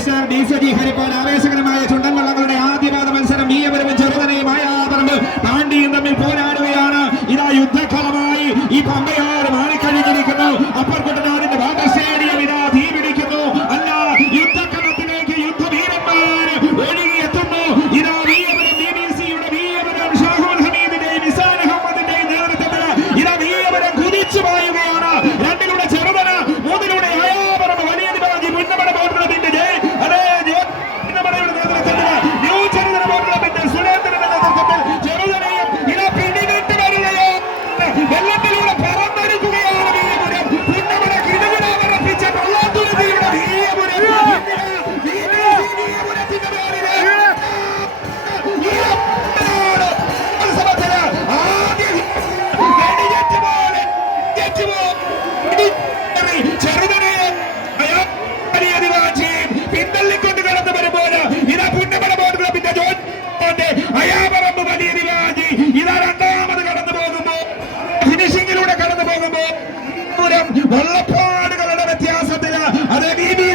Mister D C G Haripad ആവേശകരമായ ചുണ്ടൻ ആദ്യപാദ മത്സരം മീയപരവും ചെറുതനെയും മായാപറമ്പ് പാണ്ഡിയും തമ്മിൽ പോരാടുകയാണ്. ഇതാ യുദ്ധക്കളമായി ഈ പമ്പയാറ് വള്ളപ്പാടുകളുടെ വ്യത്യാസത്തിൽ അത് ബി ബി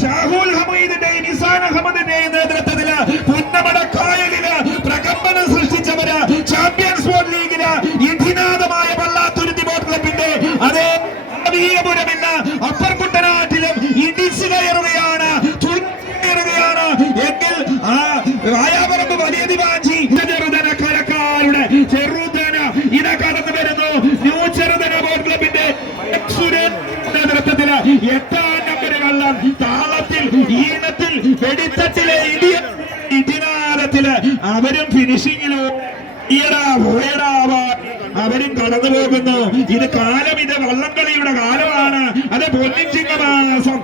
ഷാഹുൽ ഹമീദിന്റെയും നിസാൻ അഹമ്മദിന്റെയും നേതൃത്വത്തിൽ പുന്നമട പ്രകമ്പനം സൃഷ്ടിച്ചവര് ചാമ്പ്യൻസ് ബോർഡ് ലീഗിൽ ഇതിനാഥമായ വള്ളാത്തുരുത്തി ബോട്ട് ക്ലബിന്റെ അതേ വീയപുരം ഇന്ന് അപ്പർ കുട്ടനാട്ടിലും ഇടിച്ചു കയറുകയാണ് കയറുകയാണ് എങ്കിൽ ആ ചെറുതന കരക്കാരുടെ ചെറുതന ഇത കടന്നു വരുന്നു ന്യൂ ചെറുതന ബോട്ട് ക്ലബിന്റെ സുരേഷ് നേതൃത്വത്തിൽ താളത്തിൽ ഈണത്തിൽ അവരും ഫിനിഷിങ്ങിലോ അവരും കടന്നു പോകുന്നു ഇത് കാലം ഇത് വള്ളംകളിയുടെ കാലമാണ്. അത് പൊന്നിച്ചിങ്ങ മാസം